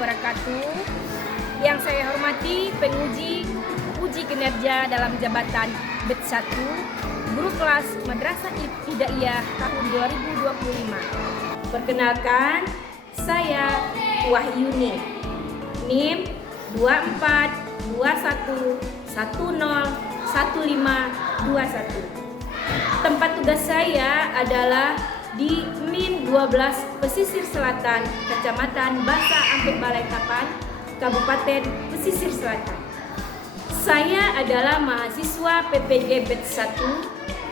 wabarakatuh. Yang saya hormati penguji uji kinerja dalam jabatan Batch 1 Guru Kelas Madrasah Ibtidaiyah tahun 2025. Perkenalkan, saya Wahyuni, NIM 2421101521. Tempat tugas saya adalah di MIN 12 Pesisir Selatan, Kecamatan Basa Ampit Balai-Tapan, Kabupaten Pesisir Selatan. Saya adalah mahasiswa PPG Batch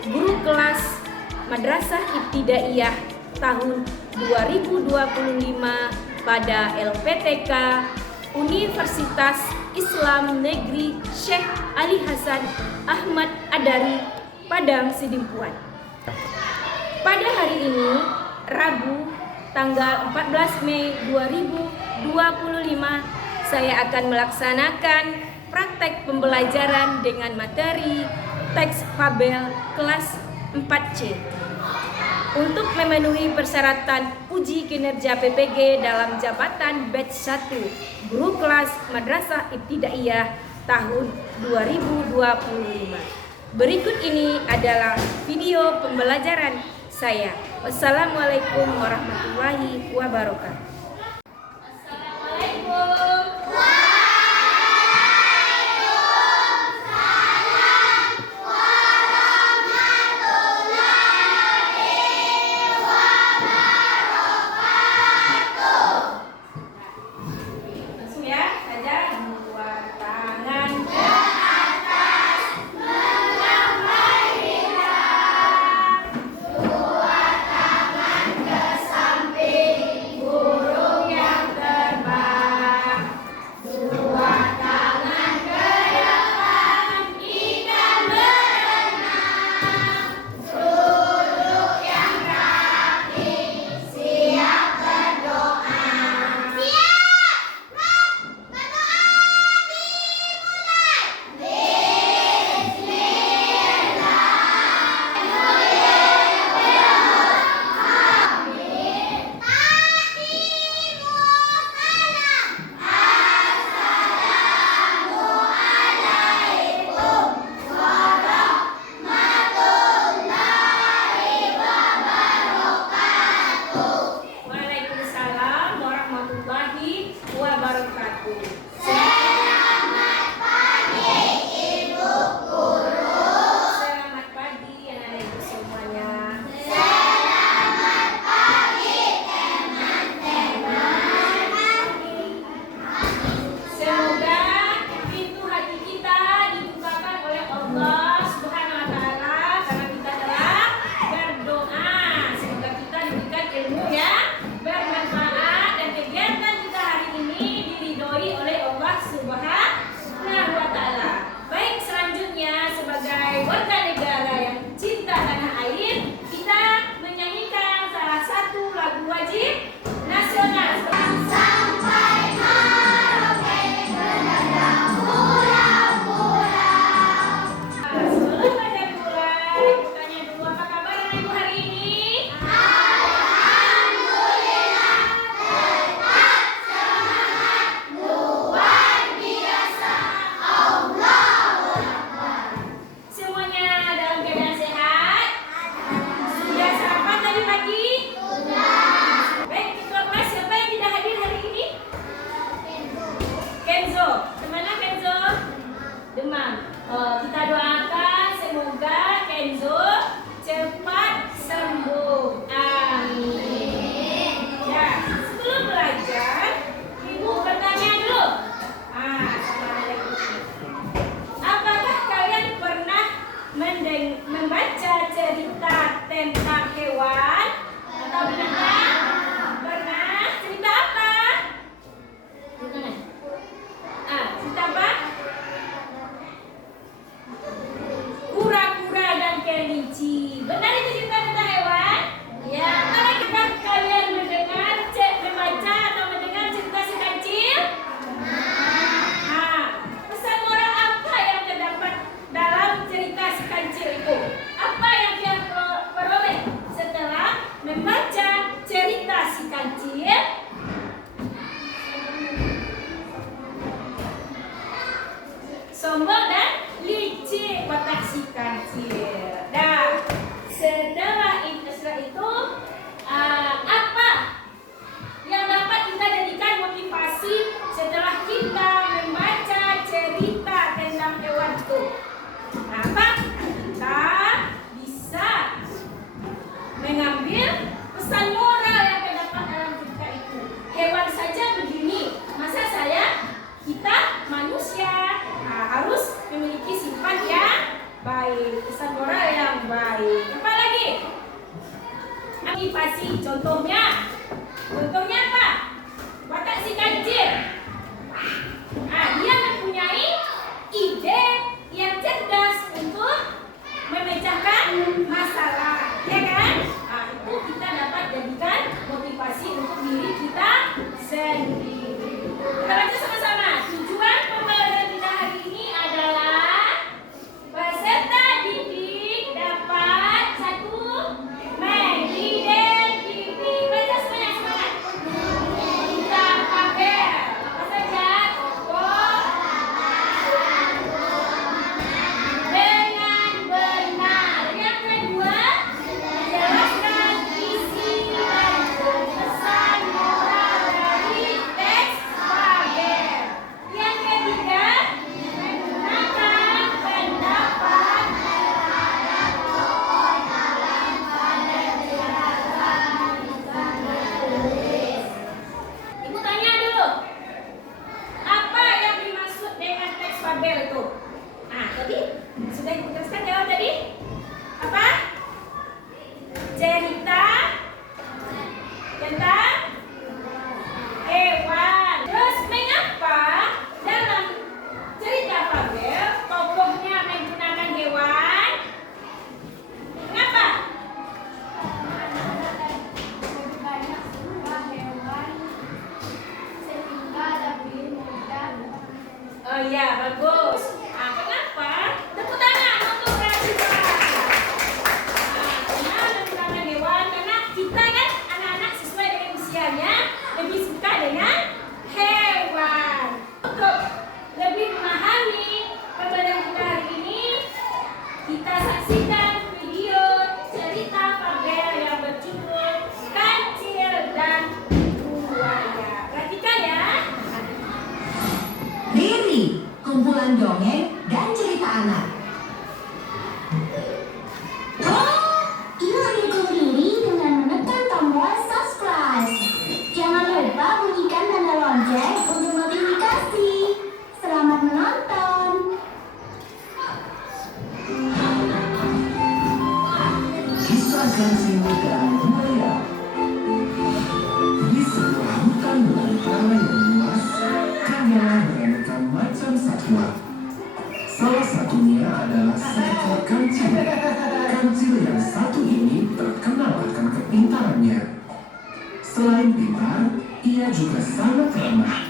1 Guru Kelas Madrasah Ibtidaiyah tahun 2025 pada LPTK Universitas Islam Negeri Syekh Ali Hasan Ahmad Adari, Padang Sidimpuan. Pada hari ini, Rabu, tanggal 14 Mei 2025, saya akan melaksanakan praktek pembelajaran dengan materi teks fabel kelas 4C. Untuk memenuhi persyaratan uji kinerja PPG dalam jabatan Batch 1 Guru Kelas Madrasah Ibtidaiyah tahun 2025. Berikut ini adalah video pembelajaran saya. Wassalamualaikum warahmatullahi wabarakatuh. Kita doakan semoga Kenzo cepat sembuh. motivasi. Contohnya apa? Watak si kancil. Dia mempunyai ide yang cerdas untuk memecahkan masalah, ya kan? Itu kita dapat jadikan motivasi untuk diri kita sendiri. Kita baca sama-sama. Tujuan pembelajaran kita hari ini adalah peserta didik dapat satu mengidentifikasi. Baca semangat. Kita tabel apa saja tokoh dengan benar. Yang kedua, menjelaskan isi dan pesan moral dari teks tabel. Yang ketiga, menggunakan pendapat terhadap tokoh dalam penjelasan tertulis. Ibu tanya dulu, apa yang dimaksud dengan teks tabel itu? Tadi sudah ibu jelaskan jawab tadi. Apa? Cerita tentang hewan. Terus mengapa dalam cerita fabel tokohnya menggunakan hewan? Mengapa? Lebih banyak sebuah hewan sehingga lebih mudah. Oh iya, bagus. Kenapa? Tepuk tangan untuk Rajiva. Karena menggunakan hewan, karena kita kan anak-anak sesuai dengan usianya lebih suka dengan hewan. Untuk lebih memahami pembelajaran kita hari ini, kita saksikan video cerita fabel yang berjudul Kancil dan Buaya. Perhatikan ya. Riri, kumpulan dongeng dan cerita anak. Yuk dukung Riri dengan menekan tombol subscribe. Jangan lupa bunyikan tanda lonceng untuk notifikasi. Selamat menonton. Kisah Kancil dan Buaya. Di sebuah hutan belantara yang luas, tinggallah beraneka macam satwa. Salah satunya adalah seekor kancil. Kancil yang satu ini terkenal akan kepintarannya. Selain pintar, ia juga sangat ramah.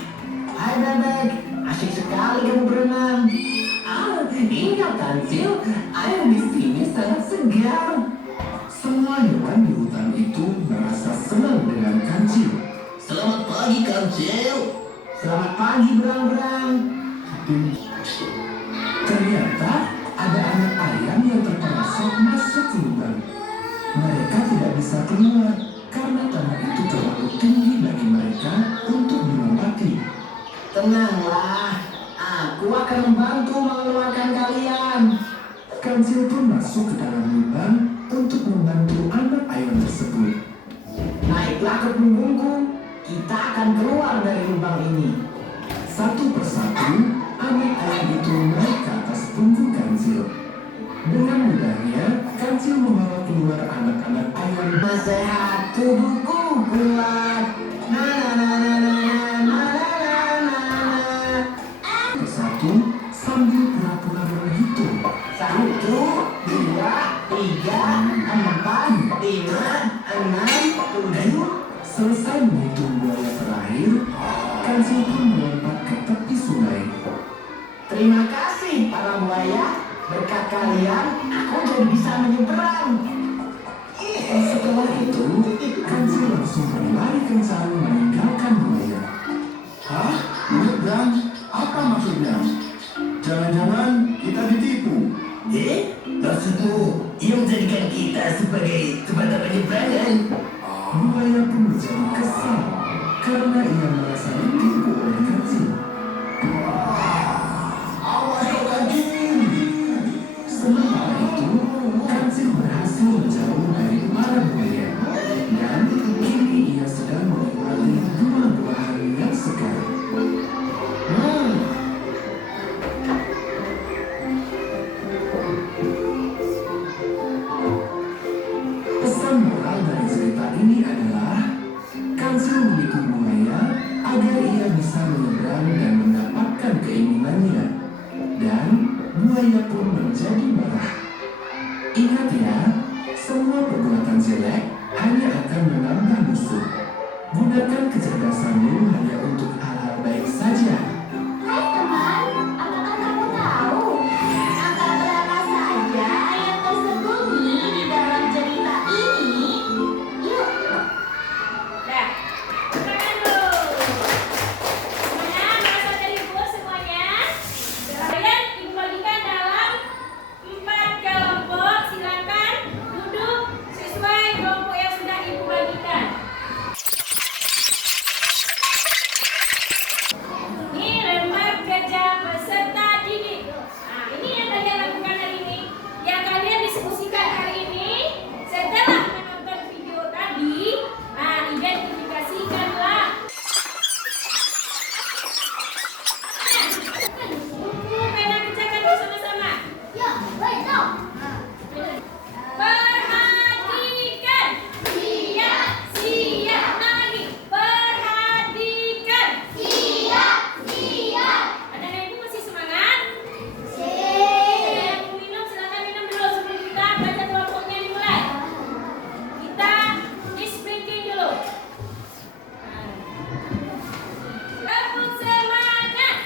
Hai bebek, asik sekali kamu berenang. Ingat kancil, air di sini sangat segar. Semua hewan di hutan itu merasa senang dengan kancil. Selamat pagi kancil. Selamat pagi berang-berang. Ternyata ada anak ayam yang terperosok masuk ke lubang. Mereka tidak bisa keluar karena tanah itu terlalu tinggi bagi mereka untuk dilompati. Tenanglah, aku akan membantu mengeluarkan kalian. Kancil pun masuk ke dalam lubang untuk membantu anak ayam tersebut. Naiklah ke punggungku, kita akan keluar dari lubang ini. Satu persatu, anak ayam itu naik ke atas punggung kancil. Dengan mudahnya, kancil membawa keluar anak-anak ayam. Nasihat tubuhku kuat. Na na na na na na na na na. Persatu sambil pura-pura menghitung. 1, 2, 3, 4, 5, 6, 7. Selesai menghitung buaya terakhir, kancil pun melompat ke tepi sungai. Terima kasih para buaya. Berkat kalian, aku jadi bisa menyeberang. Setelah itu, kancil langsung berlari kencang meninggalkan buaya. Hah? Menyeberang? Apa maksudnya? Jangan-jangan kita ditipu? Maksudmu, ia menjadikan kita sebagai tempat penyeberangan? Buaya pun menjadi kesal karena ia merasa ditipu oleh kancil. Awas kau kancil! Sementara itu, kancil berhasil menjauh dari para buaya. Dan kini ia sedang menikmati buah-buahan yang segar. Pesan moral dari cerita ini adalah kancil memikul buaya agar ia bisa menyeberang dan mendapatkan keinginannya. Dan buaya pun menjadi marah. Ingat ya, semua perbuatan jelek hanya akan menambah musuh. Gunakan kecerdasanmu hanya untuk hal-hal baik saja. Hai teman, apakah kamu tahu angka berapa saja yang tersembunyi di dalam cerita ini? Yuk, Dah. Tangan dulu. Mana merasa terhibur semuanya? Kalian ibu bagikan dalam 4 kelompok. Silakan duduk sesuai kelompok yang sudah ibu bagikan. Ini lembar kerja peserta didik. Nah, ini yang kalian lakukan hari ini. Yang kalian diskusikan hari ini setelah menonton video tadi. Nah, identifikasikanlah buku pena kerjakan bersama-sama. yuk, wait, no. Perhatikan. Siap, siap. Ulang lagi. Perhatikan. Siap, siap. Anak-anak ibu masih semangat? Sip. Yang mau minum silakan minum dulu sebelum kita baca kelompoknya dimulai. Kita speaking dulu. Tepuk semangat.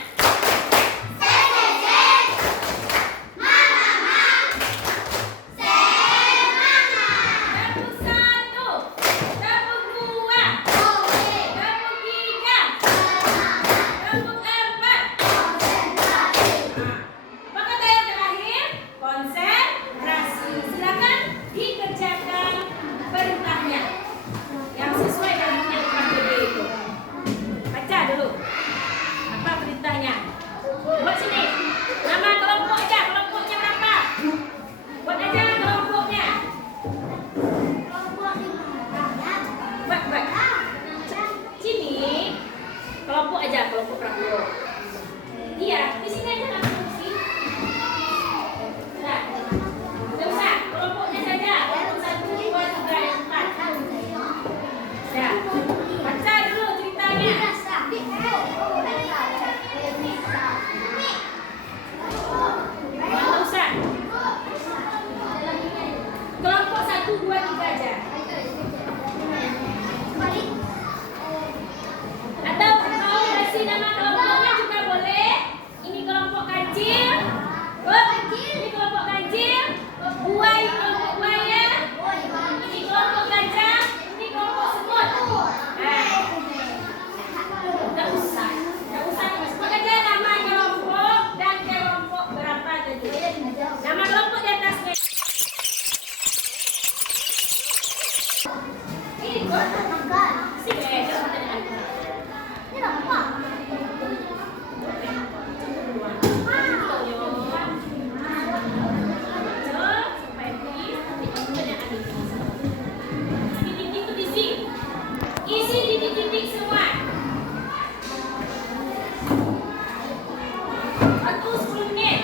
Tepuk 1, tepuk 2, tepuk 3, tepuk 4. Maka yang terakhir, konsentrasi. Silakan dikerjakan perintahnya yang sesuai dengan yang PBB itu. Baca dulu apa perintahnya. Buat sini. Nama kelompok aja. Kelompoknya berapa? Buat aja kelompoknya. Buat. Sini. Kelompok aja. Kelompok Prabowo. Iya, di sini aja langsung sih. Nah, nggak usah, kelompoknya saja. Kelompok 1, 2, 3, 4. Ya, baca dulu ceritanya. Nggak usah. Kelompok 1, 2, 3 aja. Atau mau kasih nama kelompoknya juga boleh. Ini kelompok kancil. Ini kelompok kancil. Buai kelompok buaya. Ini kelompok gajah. Ini kelompok semut. Nah, nggak usah. Sebut aja nama kelompok dan kelompok berapa tadi. Nama kelompok di atasnya. Ini sih isi titik-titik semua. Waktu 10 menit.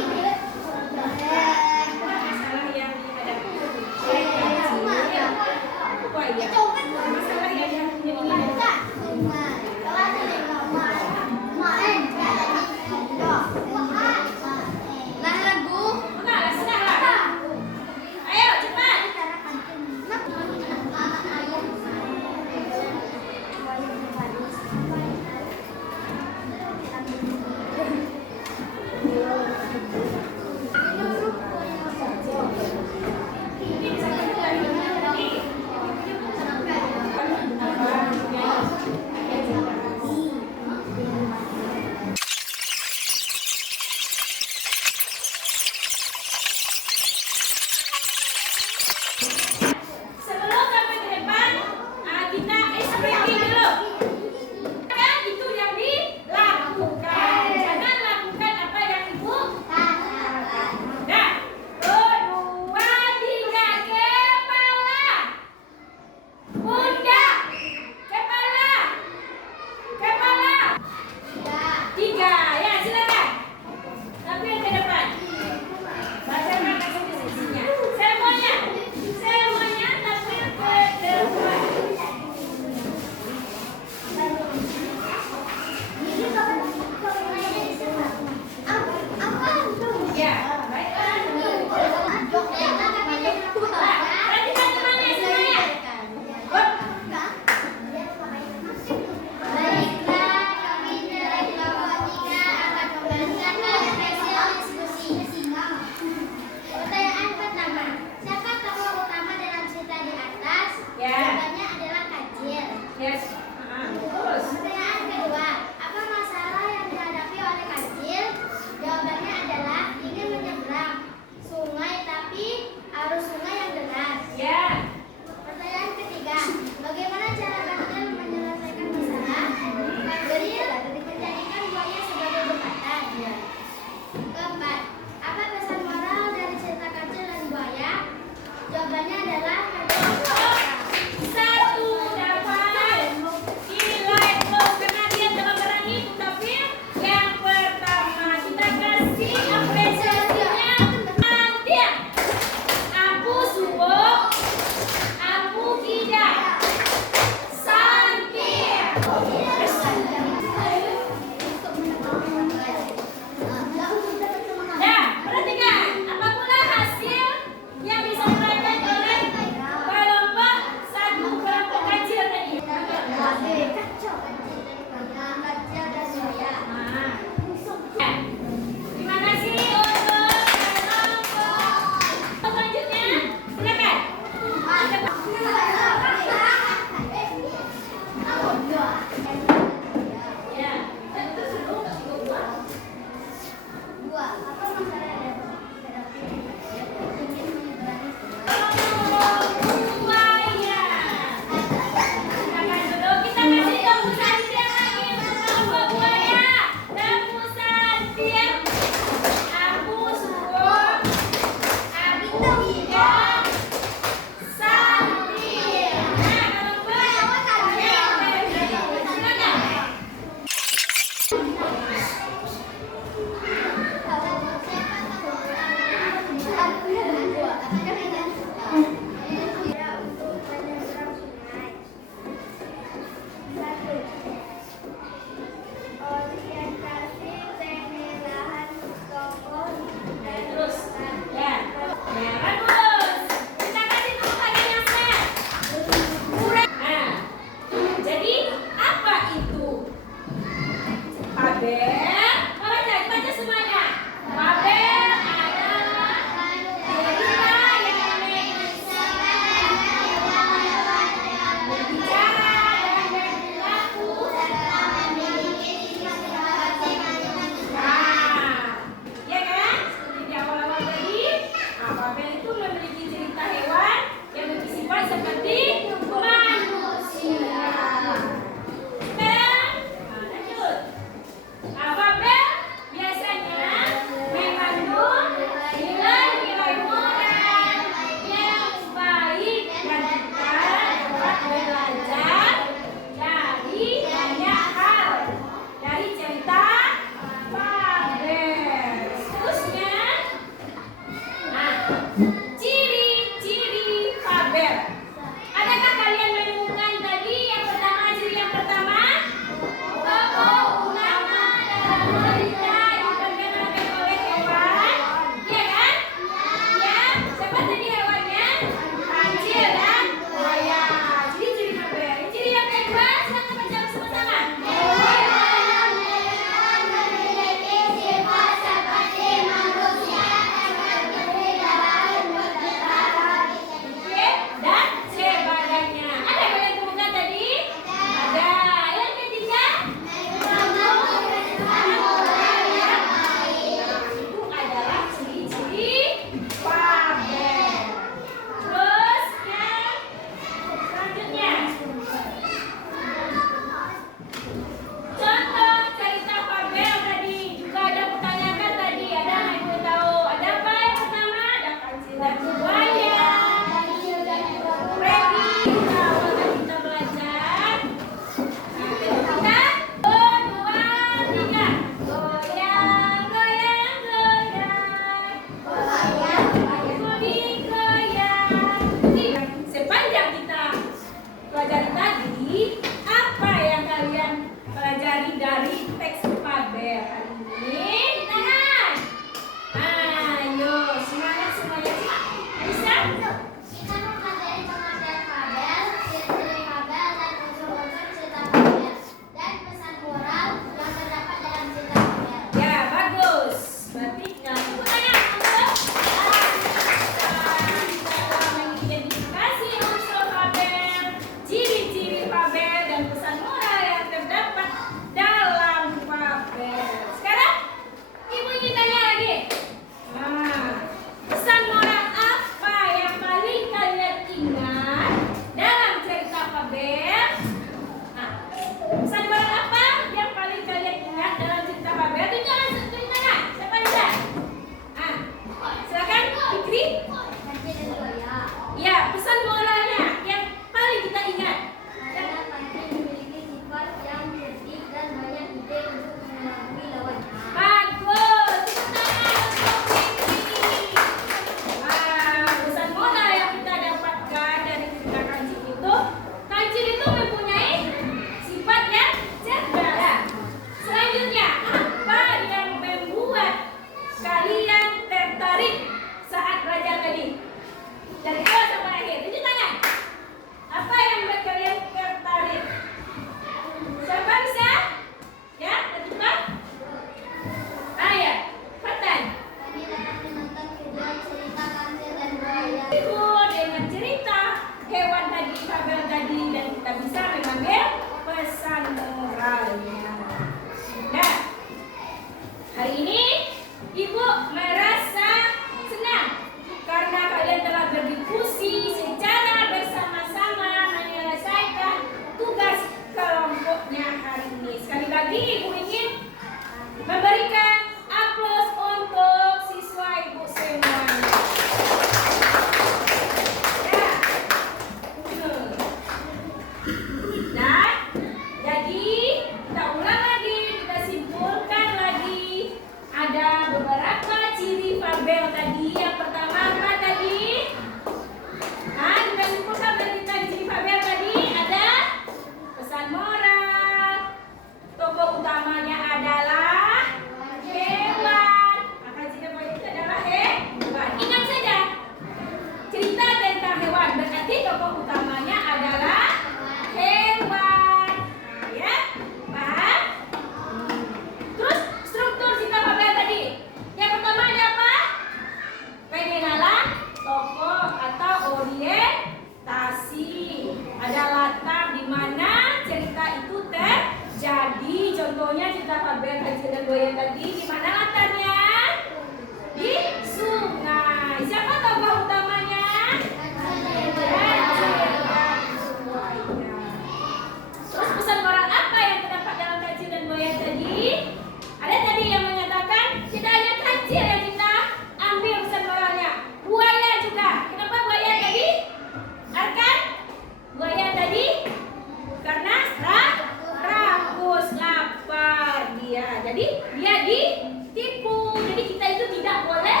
dia ditipu. Jadi kita itu tidak boleh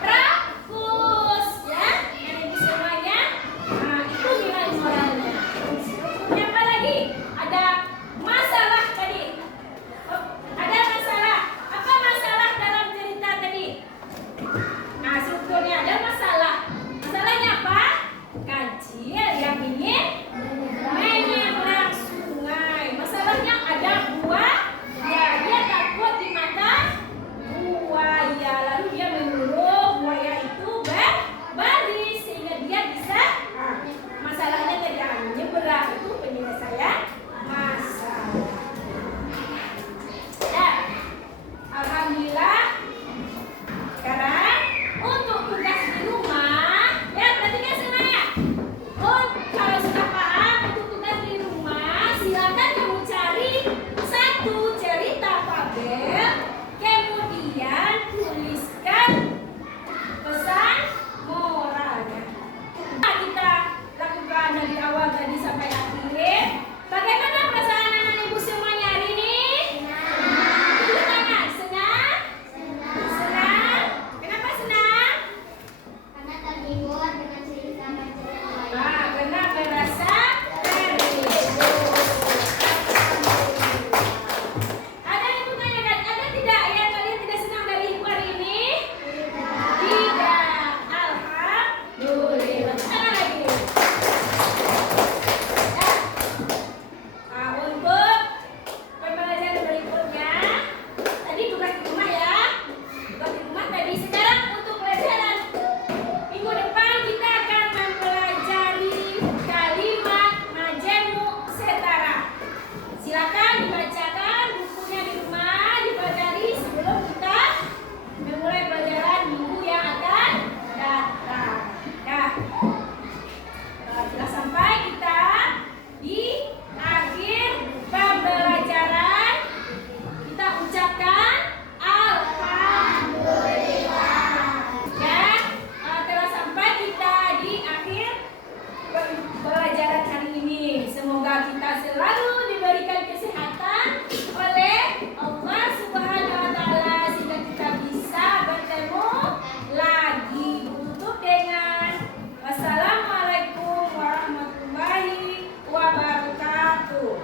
rakus, ya. Dan ibu semuanya, nah itu nilai moralnya. Kemudian apa lagi? Ada masalah tadi. Oh, ada masalah. Apa masalah dalam cerita tadi? Nah, sebetulnya ada masalah. Masalahnya apa? Kancil yang ingin menyeberang sungai. Masalahnya ada buaya. Dia takut dimakan buaya. Lalu dia menyuruh buaya itu berbaris sehingga dia bisa. Nah, masalahnya tidak menyeberang, itu penyelesaian masalah. Dan alhamdulillah sekarang untuk tugas di rumah, ya perhatikan semuanya. Oh, kalau sudah paham untuk tugas di rumah, silakan kamu cari satu cerita fabel, kemudian tuliskan pesan moralnya. Nah, kita lakukan dari awal tadi sampai akhir. Bagaimana perasaan anak ibu semuanya hari ini? Tunjuk tangan. Senang? Senang? Kenapa senang? Karena terhibur dengan cerita pelajaran. Ah, karena merasa terhibur. Ada yang mau tanyakan? Ada tidak yang kalian tidak senang dari ibu hari ini? Tidak. Alhamdulillah. Tangan lagi. Nah, untuk pembelajaran berikutnya, tadi tugas di rumah ya. Tugas di rumah tadi. Sekarang untuk pelajaran minggu depan kita akan mempelajari kalimat majemuk setara. Silakan dibacakan bukunya di rumah, dipelajari sebelum kita memulai pelajaran minggu yang akan datang. Dah. Sudah sampai kita di akhir pembelajaran. Kita ucapkan alhamdulillah. Ya, telah sampai kita di akhir pembelajaran hari ini. Semoga kita selalu diberikan kesehatan oleh Allah Subhanahu wa taala sehingga kita bisa bertemu lagi. Tutup dengan wassalamualaikum warahmatullahi wabarakatuh.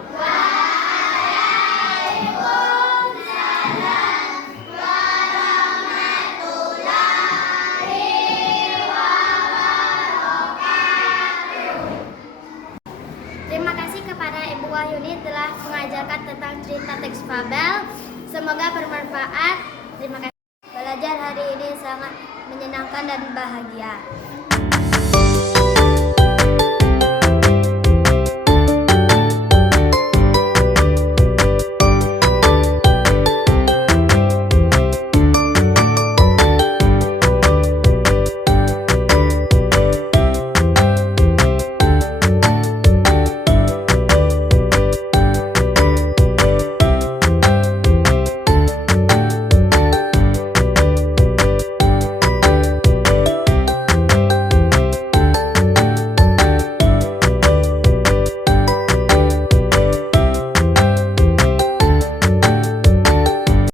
Terima kasih kepada Ibu Wahyuni telah mengajarkan tentang cerita teks fabel. Semoga bermanfaat. Terima kasih. Belajar hari ini sangat menyenangkan dan bahagia.